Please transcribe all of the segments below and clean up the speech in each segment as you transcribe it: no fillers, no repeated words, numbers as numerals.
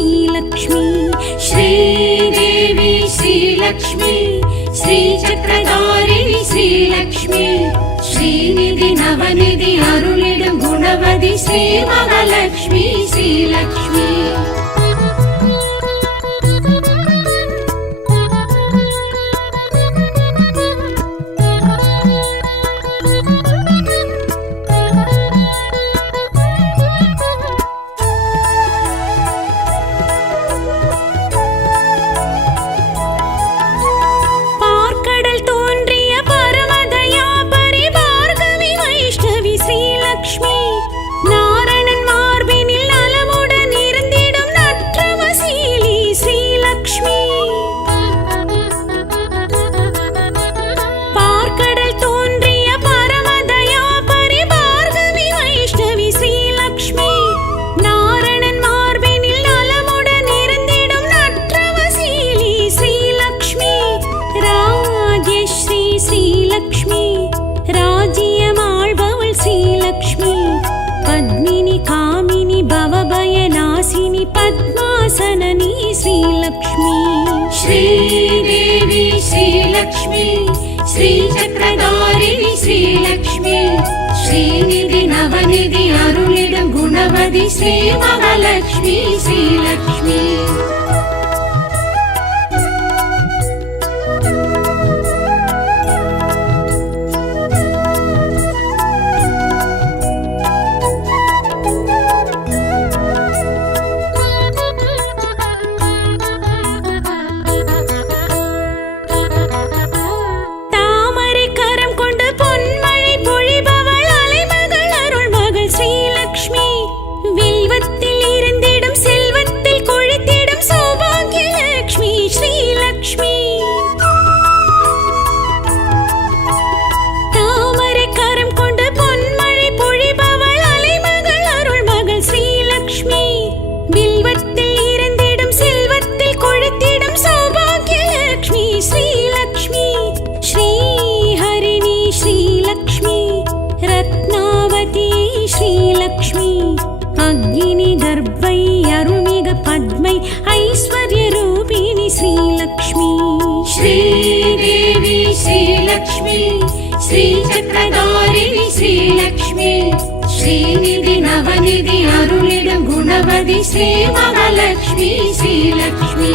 श्रीलक्ष्मी श्रीदेवी श्रीलक्ष्मी श्रीचक्रधारिणी श्रीलक्ष्मी श्रीनिधि नवनिधि अरुளிடும் गुणवதி श्री महालक्ष्मी श्रीलक्ष्मी श्रीदेवी श्रीलक्ष्मी श्रीचक्रधारिणी श्रीलक्ष्मी श्रीनिधि नवनिधि अरुளிடும் गुणवதி श्री महालक्ष्मी श्रीलक्ष्मी श्रीदेवी श्रीलक्ष्मी श्रीचक्रधारिणी श्रीलक्ष्मी श्रीनिधि नवनिधि अरुளிடும் गुणवதி श्री महालक्ष्मी श्रीलक्ष्मी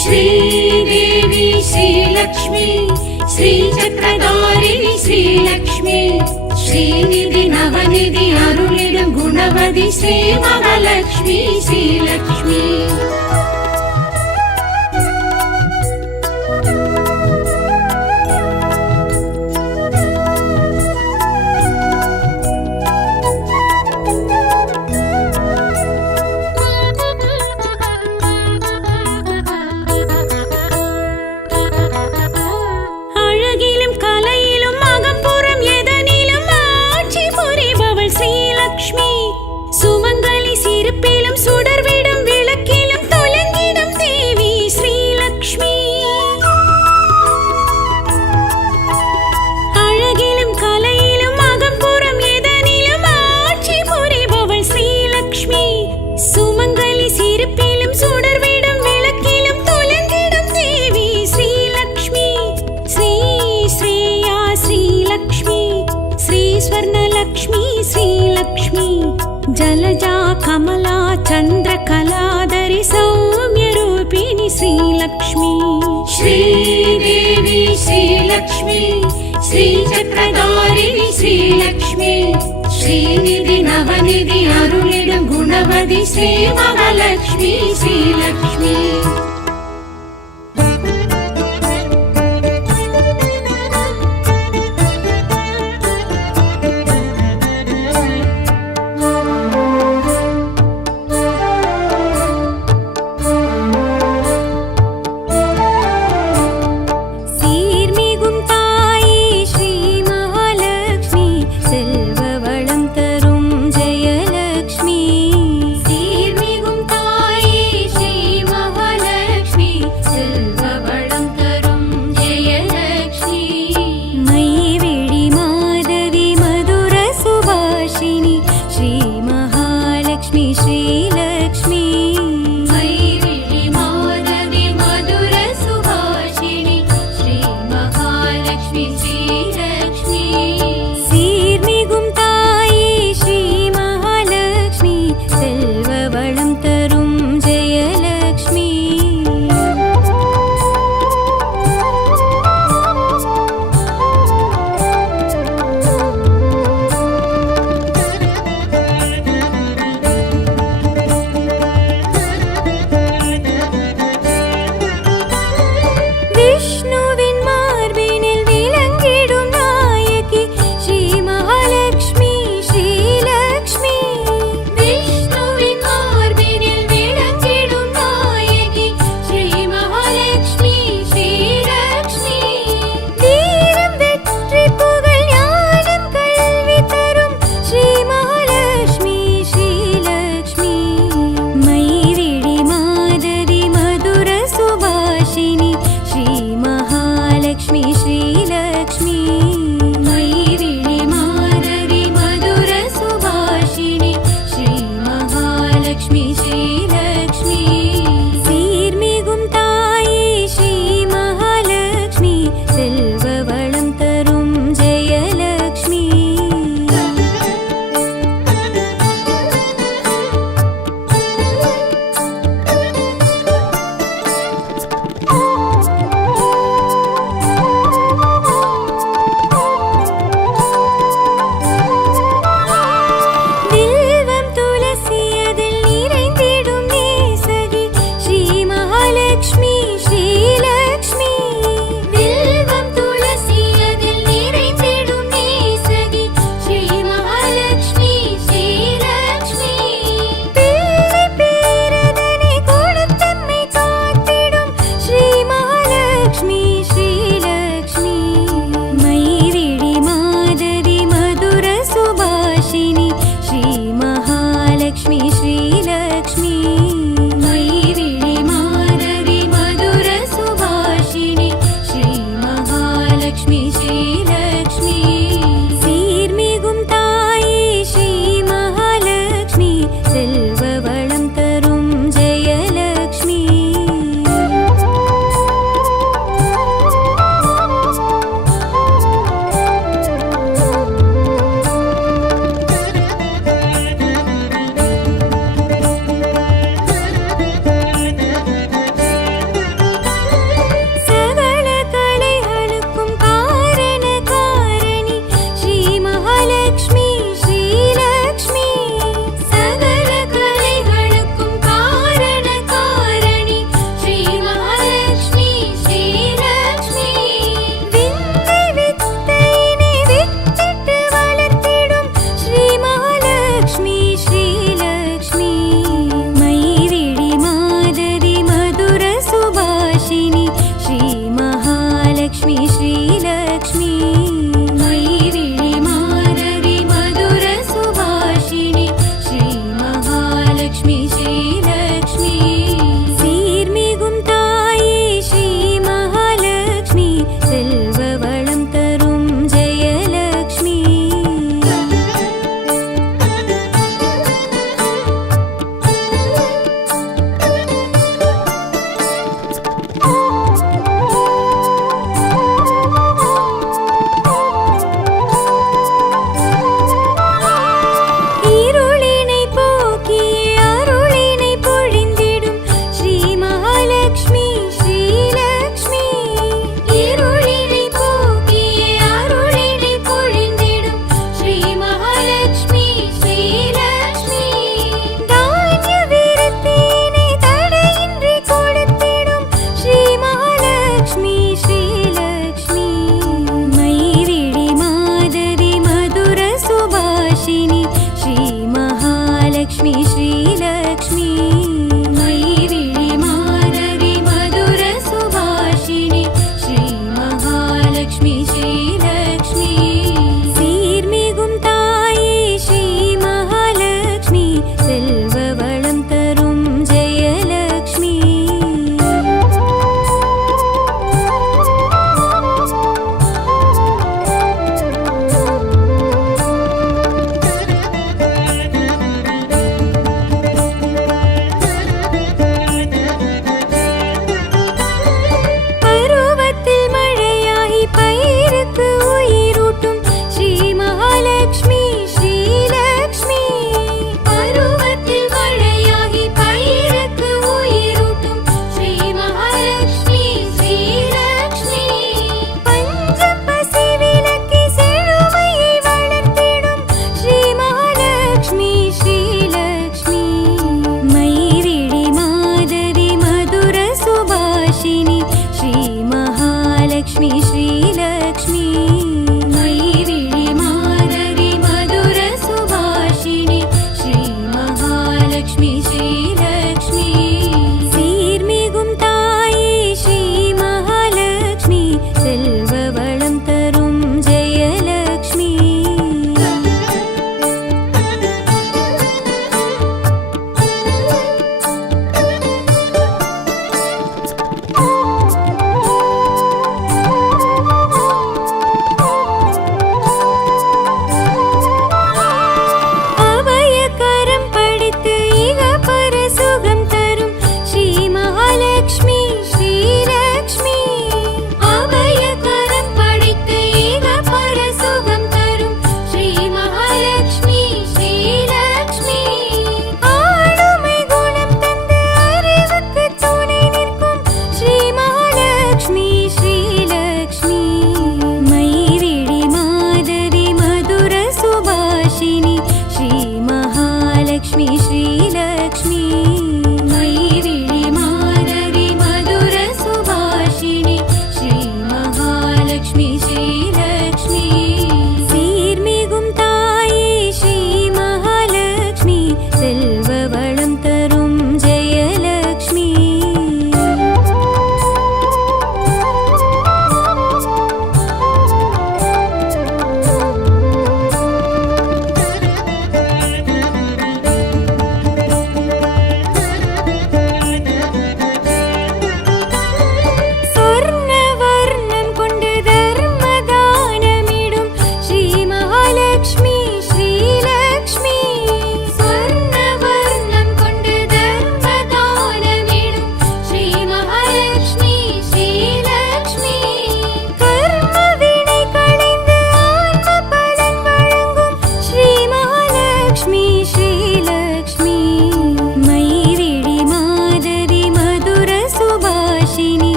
श्रीदेवी श्रीलक्ष्मी श्रीचक्रधारिणी श्रीलक्ष्मी श्रीनिधि नवनिधि अरुளிடும் गुणवதி श्री महालक्ष्मी श्रीलक्ष्मी சுமங்கலி சிரிப்பிலும் சுடர்விடும் விளக்கிலும் जलजा कमला चन्द्रकलाधरि सौम्यरूपिणि श्रीलक्ष्मी श्रीदेवी श्रीलक्ष्मी श्रीचक्रधारिणि श्रीलक्ष्मी श्रीनिधि नवनिधि अरुளிடும் गुणवதி श्री महालक्ष्मी श्रीलक्ष्मी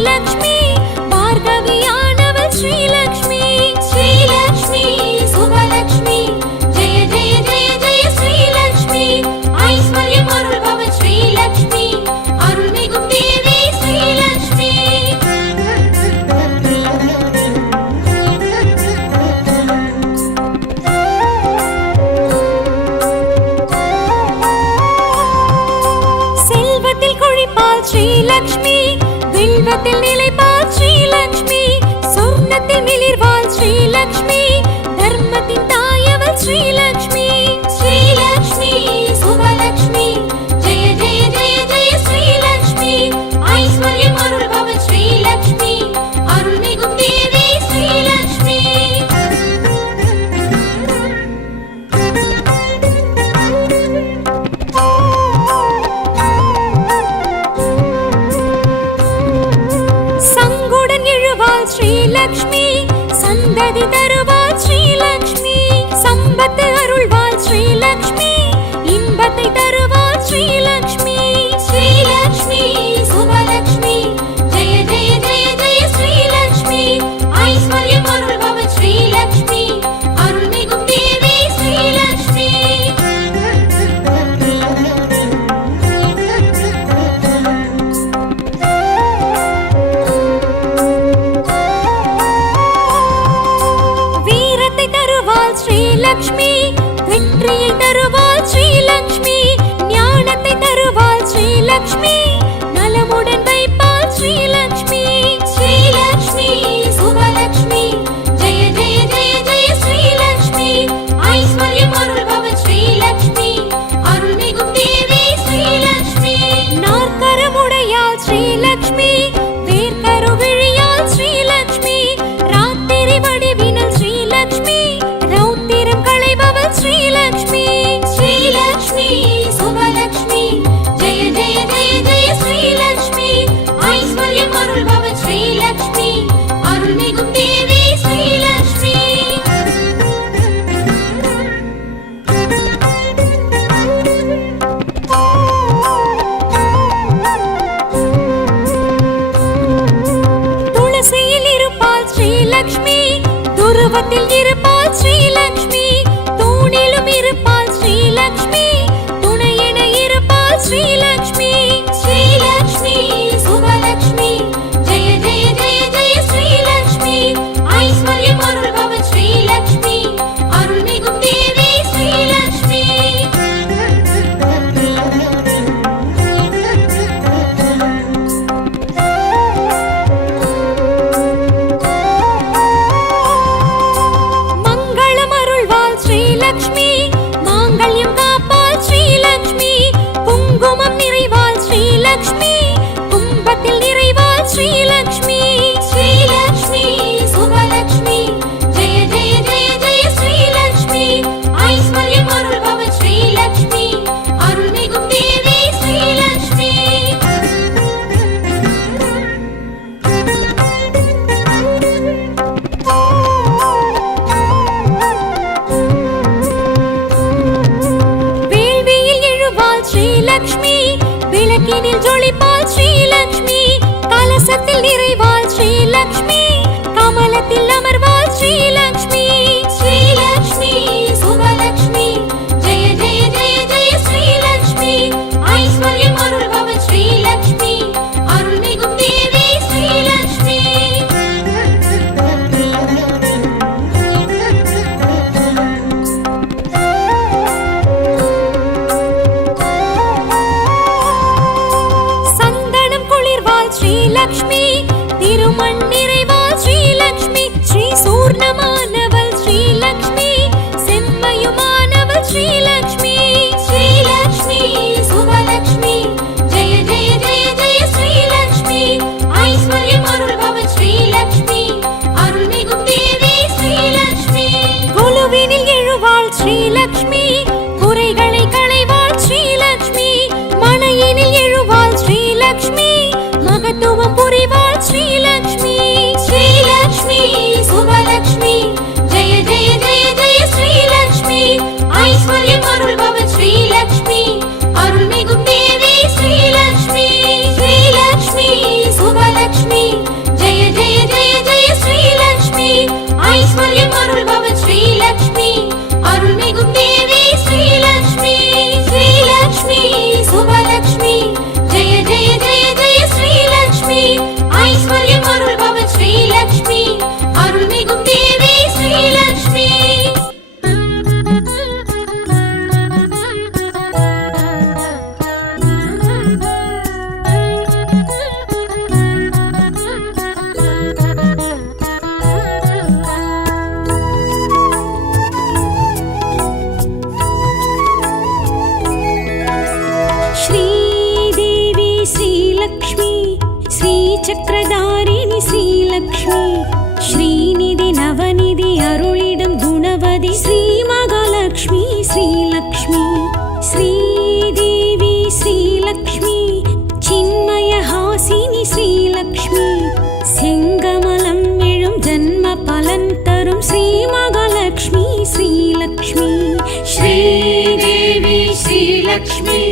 ஸ்ரீலக்ஷ்மி பார்கவியானவள் ஸ்ரீலக்ஷ்மி ஸ்ரீலக்ஷ்மி சுபலக்ஷ்மி ஜெய ஜெய ஜெய ஜெய ஸ்ரீலக்ஷ்மி ஐஸ்வர்யம் அருள்பவள் ஸ்ரீலக்ஷ்மி அருள்மிகும் தேவி ஸ்ரீலக்ஷ்மி செல்வத்தில் கொழிப்பாள் ஸ்ரீலக்ஷ்மி வில்வத்தில் நிலைப்பாள் ஸ்ரீலக்ஷ்மி சொர்ணத்தில் மிளிர்வாள் ஸ்ரீலக்ஷ்மி தர்மத்தின் தாயவள் ஸ்ரீலக்ஷ்மி ஸ்ரீலக்ஷ்மி சுபலக்ஷ்மி ஜெய ஜெய ஜெய ஜெய ஸ்ரீலக்ஷ்மி ஐஸ்வர்யம் அருள்பவள் ஸ்ரீலக்ஷ்மி அருள்மிகும் தேவி ஸ்ரீலக்ஷ்மி சங்குடன் எழுவாள் ஸ்ரீலக்ஷ்மி சந்ததி தருவாள் ஸ்ரீலக்ஷ்மி சம்பத்து அருள்வாள் ஸ்ரீலக்ஷ்மி இன்பத்தை தருவாள் ஸ்ரீலக்ஷ்மி ஸ்ரீலக்ஷ்மி சுபலக்ஷ்மி ஜெய ஜெய ஜெய ஜெய ஸ்ரீலக்ஷ்மி ஐஸ்வர்யம் அருள்பவள் ஸ்ரீலக்ஷ்மி அருள்மிகும் தேவி ஸ்ரீலக்ஷ்மி வீரத்தை தருவாள் ஸ்ரீலக்ஷ்மி வெற்றியை தருவாள் ஸ்ரீலக்ஷ்மி ஞானத்தை தருவாள் ஸ்ரீலக்ஷ்மி நலமுடன் வைப்பாள் ஸ்ரீலக்ஷ்மி ஸ்ரீலக்ஷ்மி சுபலக்ஷ்மி ஜெய ஜெய ஜெய ஜெய ஸ்ரீலக்ஷ்மி ஐஸ்வர்யம் அருள்பவள் ஸ்ரீலக்ஷ்மி அருள்மிகும் தேவி ஸ்ரீலக்ஷ்மி நாற்கரமுடையாள் ஸ்ரீலக்ஷ்மி வேர்க்கரு விழியாள் ஸ்ரீலக்ஷ்மி ராத்திரி வடிவினல் ஸ்ரீலக்ஷ்மி ரௌத்திரம் களைபவள் ஸ்ரீலக்ஷ்மி ஸ்ரீலக்ஷ்மி சுபலக்ஷ்மி ஜெய ஜெய ஜெய ஜெய ஸ்ரீலக்ஷ்மி ஐஸ்வர்யம் அருள்பவள் ஸ்ரீலக்ஷ்மி அருள்மிகும் தேவி ஸ்ரீலக்ஷ்மி துளசியில் இருப்பாள் ஸ்ரீலக்ஷ்மி துருவத்தில் இருப்பாள் ஸ்ரீலக்ஷ்மி தூணிலும் இருப்பாள் ஸ்ரீலக்ஷ்மி துணையென இருப்பாள் ஸ்ரீலக்ஷ்மி ஸ்ரீலக்ஷ்மி சுபலக்ஷ்மி ஜெய ஜெய ஜெய ஜெய ஸ்ரீலக்ஷ்மி ஐஸ்வர்யம் அருள்பவள் ஸ்ரீலக்ஷ்மி அருள்மிகும் தேவி ஸ்ரீலக்ஷ்மி மங்களம் அருள்வாள் ஸ்ரீலக்ஷ்மி மாங்கல்யம் காப்பாள் ஸ்ரீலக்ஷ்மி குங்குமம் நிறைவாள் ஸ்ரீலக்ஷ்மி கும்பத்தில் நிறைவாள் ஸ்ரீலக்ஷ்மி ஸ்ரீலக்ஷ்மி சுபலக்ஷ்மி ஜெய ஜெய ஜெய ஜெய ஸ்ரீலக்ஷ்மி ஐஸ்வர்யம் அருள்பவள் ஸ்ரீலக்ஷ்மி அருள்மிகும் தேவி ஸ்ரீலக்ஷ்மி வேள்வியில் எழுவாள் ஸ்ரீலக்ஷ்மி விளக்கினில் ஜொலிப்பாள் ஸ்ரீலக்ஷ்மி கலசத்தில் நிறைவாள் ஸ்ரீலக்ஷ்மி கமலத்தில் அமர்வாள் ஸ்ரீலக்ஷ்மி ஸ்ரீலக்ஷ்மி சுபலக்ஷ்மி ஜெய ஜெய ஜெய ஜெய ஸ்ரீலக்ஷ்மி ஐஸ்வர்யம் அருள்பவள் ஸ்ரீலக்ஷ்மி அருள்மிகும் தேவி ஸ்ரீலக்ஷ்மி சந்தனம் குளிர்வாள் ஸ்ரீலக்ஷ்மி திருமண் நிறைவாள் ஸ்ரீலக்ஷ்மி ஸ்ரீ சூர்ணமானவள் ஸ்ரீலக்ஷ்மி செம்மையுமானவள் ஸ்ரீலக்ஷ்மி ஸ்ரீலக்ஷ்மி சுபலக்ஷ்மி ஜெய ஜெய ஜெய ஜெய ஸ்ரீலக்ஷ்மி ஐஸ்வர்யம் அருள்பவள் ஸ்ரீலக்ஷ்மி அருள்மிகும் தேவி ஸ்ரீலக்ஷ்மி குழுவினில் எழுவாள் ஸ்ரீலக்ஷ்மி குறைகளை களைவாள் ஸ்ரீலக்ஷ்மி மனையினில் எழுவாள் ஸ்ரீலக்ஷ்மி மகத்துவம் புரிவாள் ஸ்ரீலக்ஷ்மி ஸ்ரீலக்ஷ்மி சுபலக்ஷ்மி ஜெய ஜெய ஜெய ஜெய ஸ்ரீலக்ஷ்மி ஐஸ்வர்யம் அருள்பவள் ஸ்ரீலக்ஷ்மி அருள்மிகும் தேவி ஸ்ரீலக்ஷ்மி ஸ்ரீலக்ஷ்மி சுபலக்ஷ்மி ஸ்ரீசக்கரதாரிணி ஸ்ரீலக்ஷ்மி ஸ்ரீநிதி நவநிதி அருளிடும் குணவதி ஸ்ரீ மகாலட்சுமி ஸ்ரீலக்ஷ்மி ஸ்ரீதேவி ஸ்ரீலக்ஷ்மி சின்மயஹாசினி ஸ்ரீலக்ஷ்மி செங்கமலம் எழும் ஜன்ம பலன் தரும் ஸ்ரீ மகாலட்சுமி ஸ்ரீலக்ஷ்மி श्रीदेवी श्रीलक्ष्मी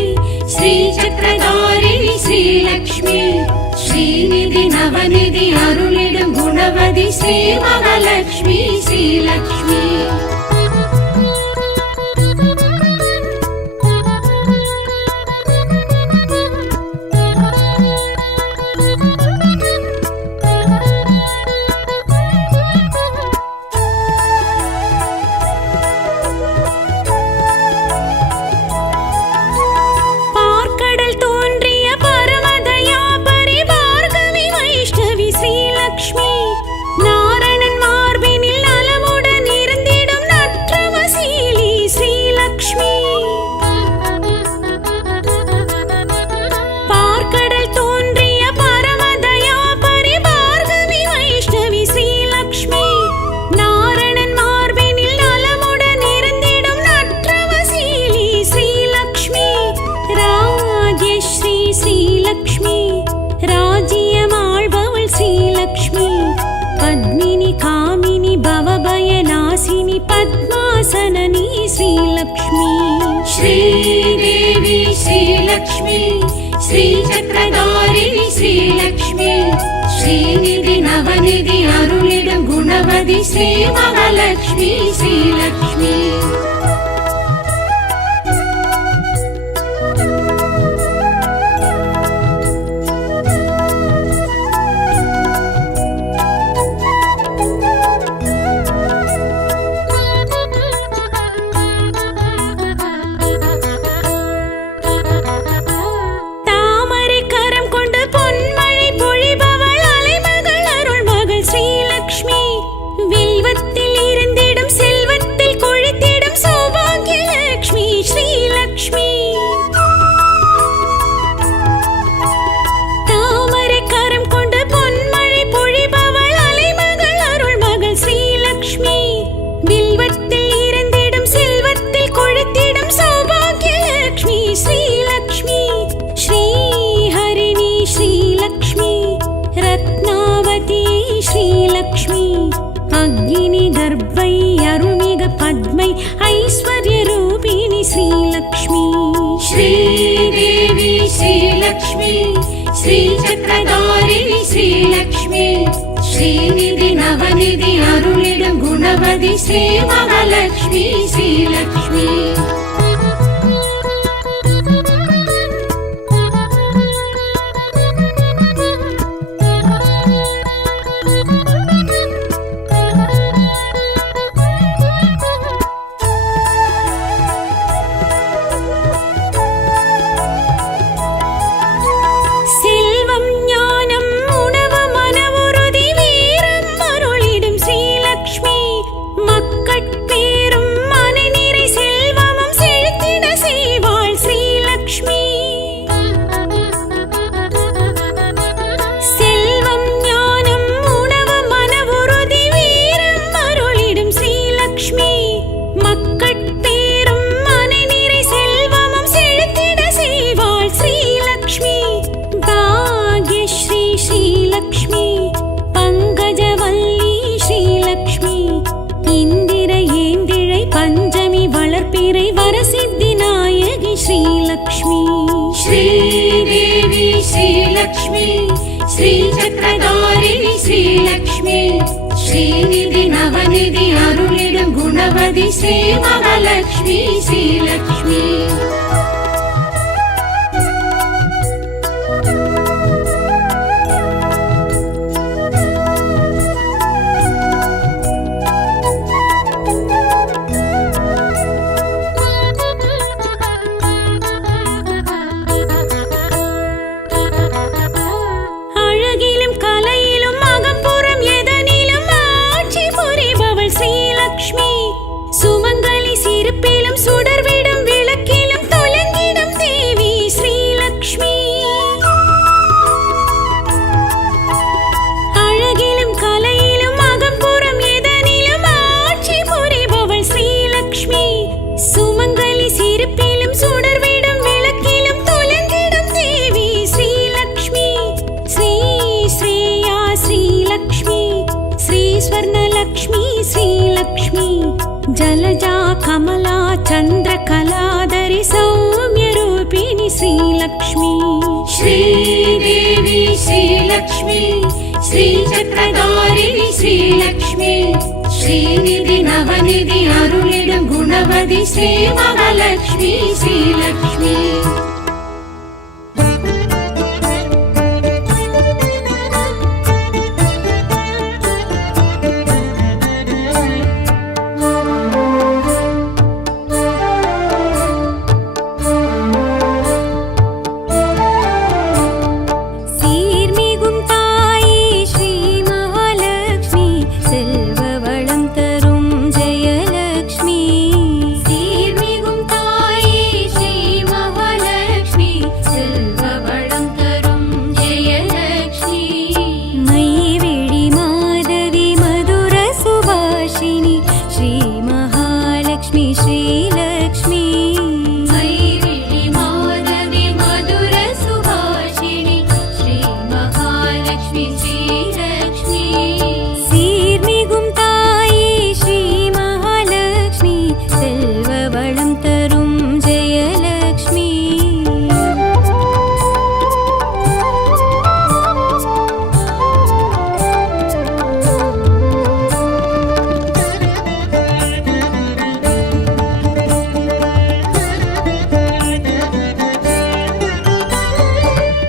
श्रीचक्रधारिणी श्रीलक्ष्मी श्रीनिधि नवनिधि अरुளிடும் गुणवதி श्री महालक्ष्मी श्रीलक्ष्मी पद्मासननी श्रीलक्ष्मी श्रीदेवी श्रीलक्ष्मी श्रीचक्रधारिणी श्रीलक्ष्मी श्रीनिधि नवनिधि अरुளிடும் गुणवதி श्री महालक्ष्मी श्रीलक्ष्मी श्रीदेवी श्रीलक्ष्मी श्रीचक्रधारिणी श्रीलक्ष्मी श्रीनिधि नवनिधि अरुளிடும் गुणवதி श्री महालक्ष्मी श्रीलक्ष्मी श्रीदेवी श्रीलक्ष्मी श्रीचक्रधारिणी श्रीलक्ष्मी श्रीनिधि नवनिधि अरुளிடும் गुणवதி श्री महालक्ष्मी श्रीलक्ष्मी சுமங்கலி சிரிப்பிலும் சுடர்விடும் விளக்கிலும் தொலைந்து स्वर्णलक्ष्मी श्रीलक्ष्मी जलजा कमला चन्द्रकलाधरि सौम्यरूपिणि श्रीलक्ष्मी श्रीदेवी श्रीलक्ष्मी श्रीचक्रधारिणि श्रीलक्ष्मी श्रीनिधि नवनिधि अरुளிடும் गुणवதி श्री महालक्ष्मी श्रीलक्ष्मी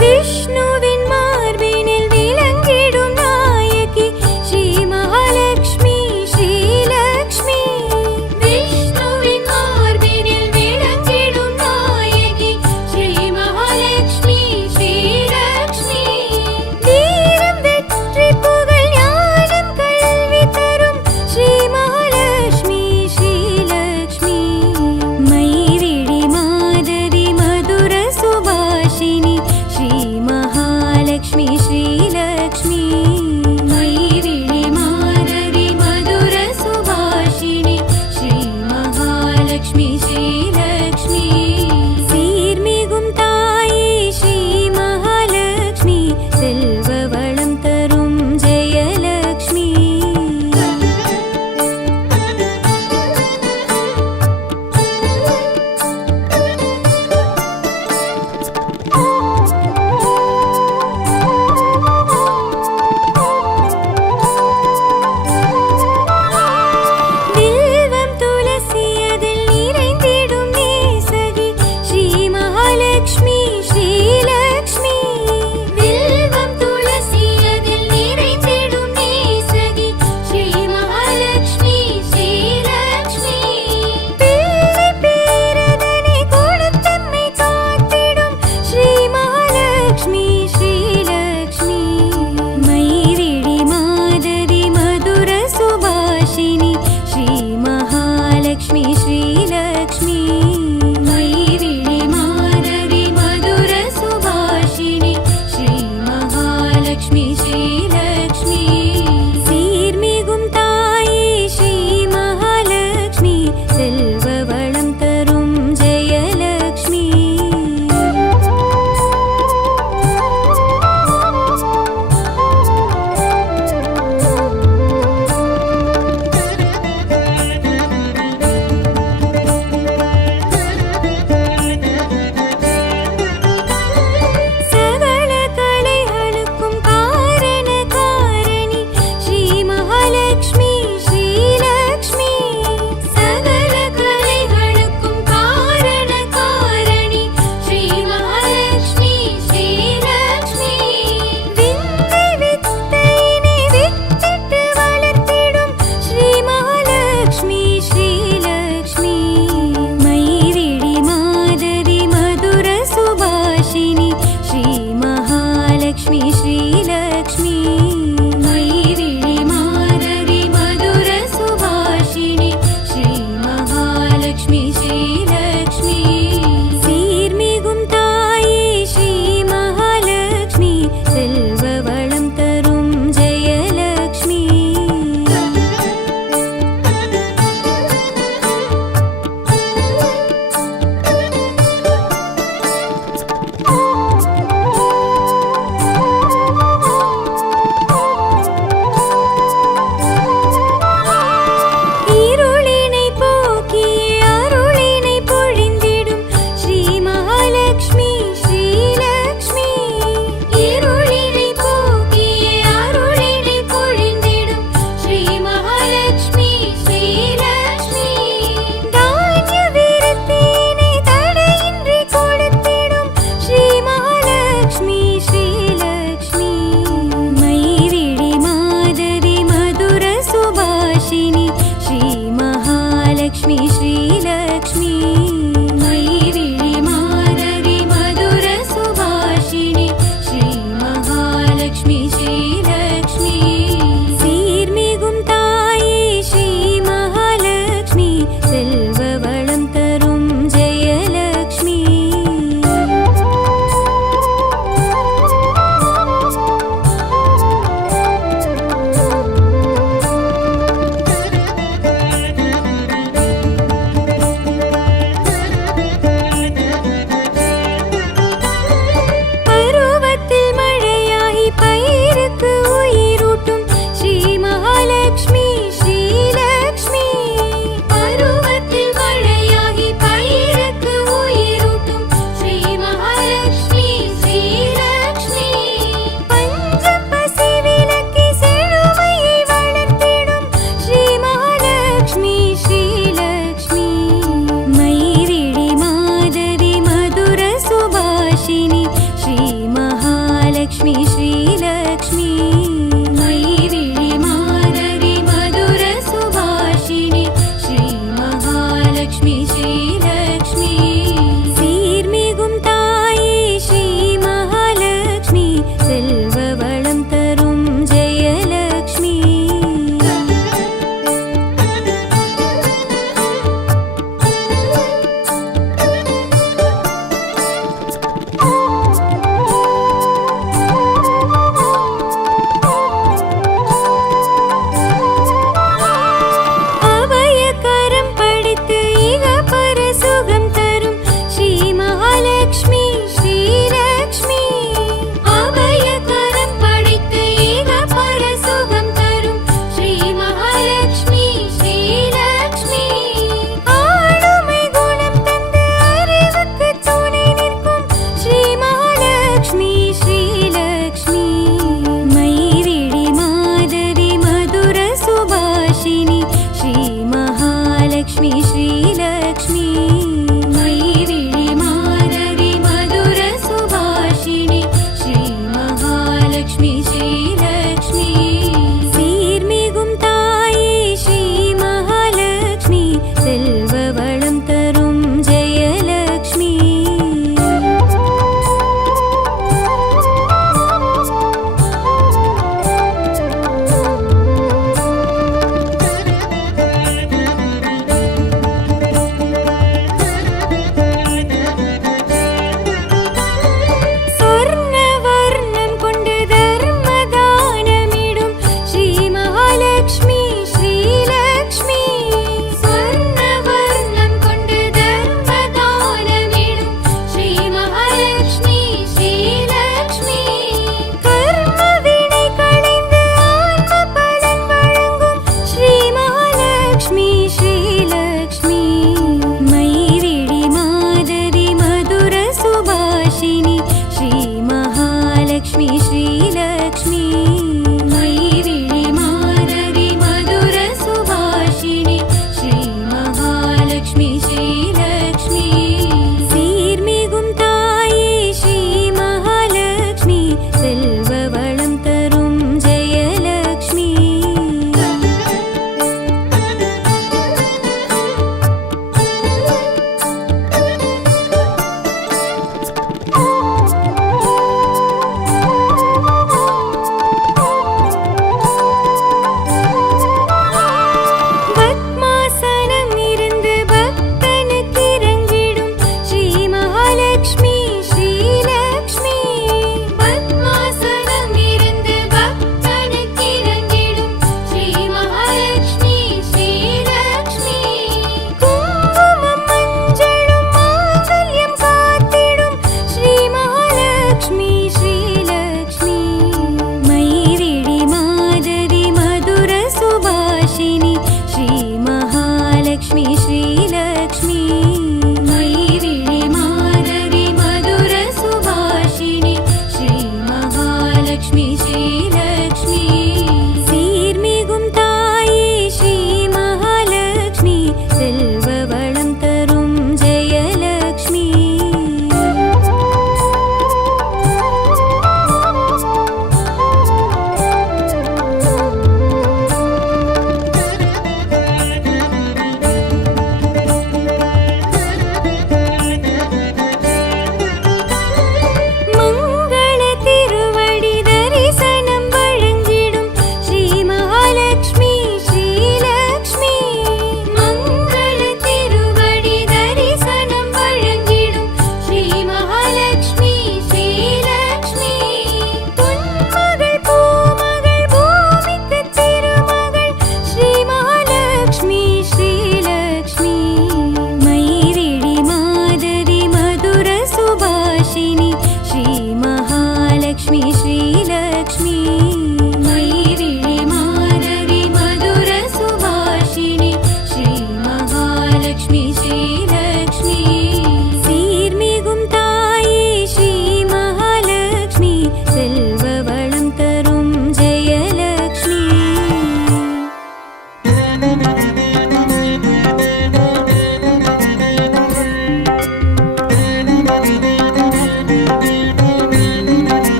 விஷ்ணுவின் மார்பினில் விளங்கிடும்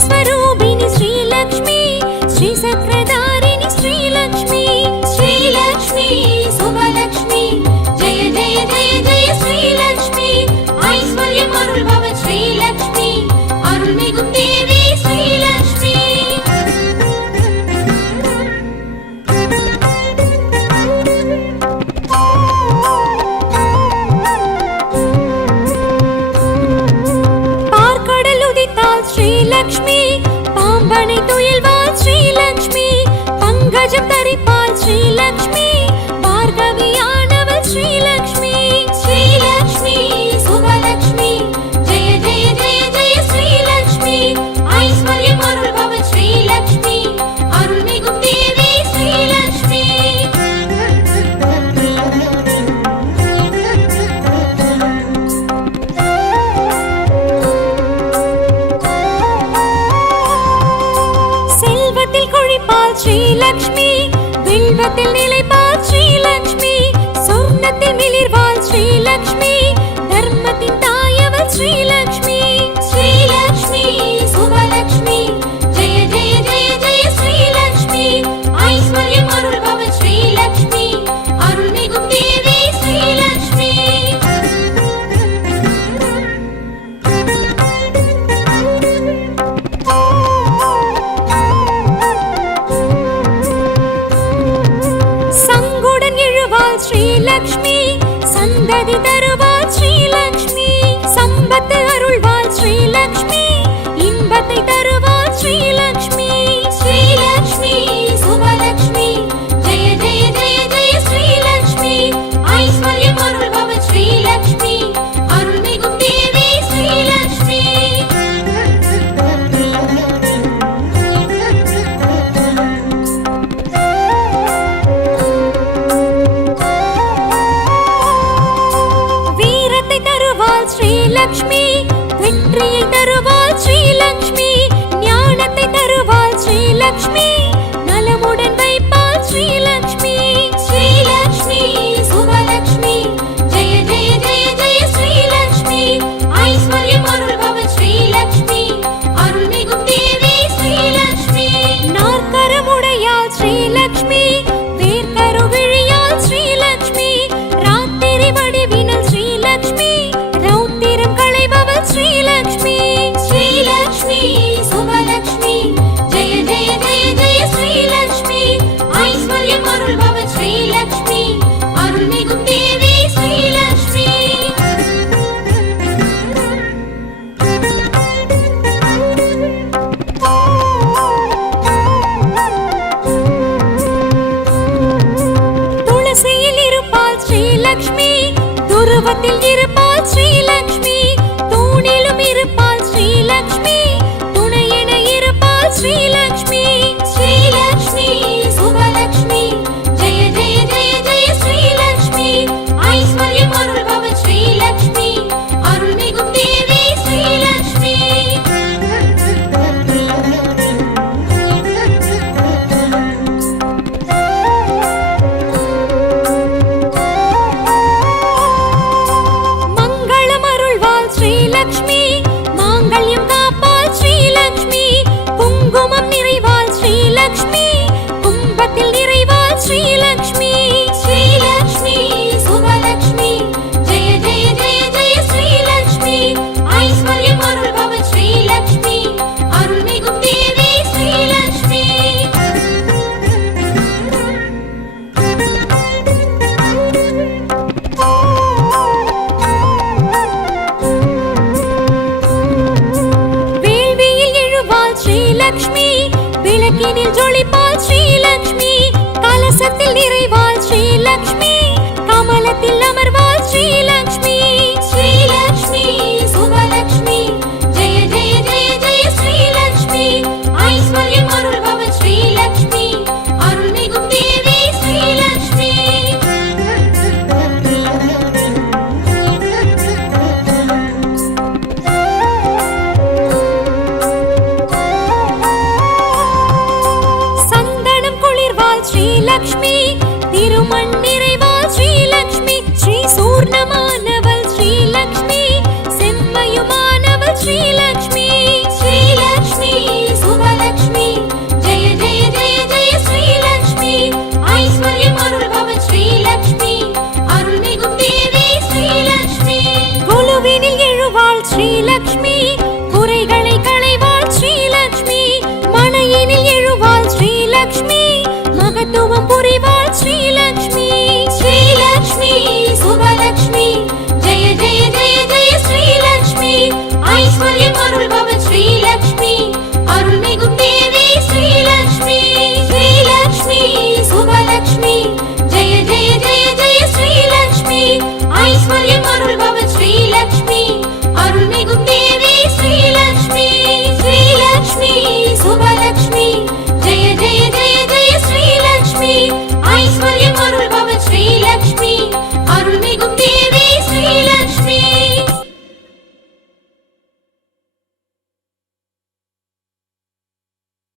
स्वरूपिणि श्रीलक्ष्मी श्रीचक्रधारिणि श्रीलक्ष्मी श्रीलक्ष्मी शुभलक्ष्मी जय जय जय जय श्रीलक्ष्मी ऐश्वर्यम् अरुள்பவ श्रीलक्ष्मी अरुள்மிகும் தேவி श्रीलक्ष्मी பார்க்கடல் உதித்தாள் ஸ்ரீலக்ஷ்மி பாம்பனை துயில்வாள் ஸ்ரீலக்ஷ்மி பங்கஜம் தரிப்பாள் ஸ்ரீலக்ஷ்மி பார்கவியானவள் ஸ்ரீலக்ஷ்மி श्रीलक्ष्मी शुभलक्ष्मी जय जय जय जय श्रीलक्ष्मी ऐश्वर्यम् अरुள்பவ श्रीलक्ष्मी अरुள்மிகும் தேவி श्रीलक्ष्मी செல்வத்தில் கொழிப்பாள் ஸ்ரீலக்ஷ்மி வில்வத்தில் நிலைப்பாள் ஸ்ரீலக்ஷ்மி சொர்ணத்தில் மிளிர்வாள் ஸ்ரீலக்ஷ்மி தர்மத்தின் தாயவள் ஸ்ரீலக்ஷ்மி श्रीलक्ष्मी शुभलक्ष्मी जय जय जय जय श्रीलक्ष्मी ऐश्वर्यम् अरुள்பவ श्रीलक्ष्मी अरुள்மிகும் தேவி श्रीलक्ष्मी சங்குடன் எழுவாள் ஸ்ரீலக்ஷ்மி சந்ததி தருவாள் ஸ்ரீலக்ஷ்மி சம்பத்து அருள்வாள் ஸ்ரீலக்ஷ்மி இன்பத்தை தருவாள் ஸ்ரீலக்ஷ்மி श्रीलक्ष्मी शुभलक्ष्मी जय जय जय जय श्रीलक्ष्मी ऐश्वर्यम् अरुள்பவ श्रीलक्ष्मी अरुள்மிகும் தேவி श्रीलक्ष्मी வீரத்தை தருவாள் ஸ்ரீலக்ஷ்மி வெற்றியை தருவாள் ஸ்ரீலக்ஷ்மி ஞானத்தை தருவாள் ஸ்ரீலக்ஷ்மி நலமுடன் வைப்பாள் ஸ்ரீலக்ஷ்மி श्रीलक्ष्मी शुभलक्ष्मी जय जय जय जय श्रीलक्ष्मी ऐश्वर्यम् अरुள்பவ श्रीलक्ष्मी अरुள்மிகும் தேவி श्रीलक्ष्मी நாற்கரமுடையாள் ஸ்ரீலக்ஷ்மி வேர்க்கருவிழியாள் ஸ்ரீலக்ஷ்மி ராத்திரி வடிவினல் ஸ்ரீலக்ஷ்மி ரௌத்திரம் களைபவள் ஸ்ரீலக்ஷ்மி श्रीलक्ष्मी शुभलक्ष्मी जय जय जय जय श्रीलक्ष्मी ऐश्वर्यम् अरुள்பவ श्रीलक्ष्मी अरुள்மிகும் தேவி श्रीलक्ष्मी துளசியில் இருப்பாள் ஸ்ரீலக்ஷ்மி துருவத்தில் இருப்பாள் ஸ்ரீலக்ஷ்மி தூணிலும் இருப்பாள் ஸ்ரீலக்ஷ்மி துணையென இருப்பாள் ஸ்ரீலக்ஷ்மி श्रीलक्ष्मी शुभलक्ष्मी जय जय जय जय श्रीलक्ष्मी ऐश्वर्यम् अरुள்பவ श्रीलक्ष्मी अरुள்மிகும் தேவி श्रीलक्ष्मी மங்களம் அருள்வாள் ஸ்ரீலக்ஷ்மி மாங்கல்யம் காப்பாள் ஸ்ரீலக்ஷ்மி குங்குமம் நிறைவாள் ஸ்ரீலக்ஷ்மி கும்பத்தில் நிறைவாள் ஸ்ரீலக்ஷ்மி श्रीलक्ष्मी शुभलक्ष्मी जय जय जय जय श्रीलक्ष्मी ऐश्वर्यम् अरुள்பவ श्रीलक्ष्मी अरुள்மிகும் தேவி श्रीलक्ष्मी வேள்வியில் எழுவாள் ஸ்ரீலக்ஷ்மி விளக்கினில் ஜொலிப்பாள் ஸ்ரீலக்ஷ்மி கலசத்தில் நிறைவாள்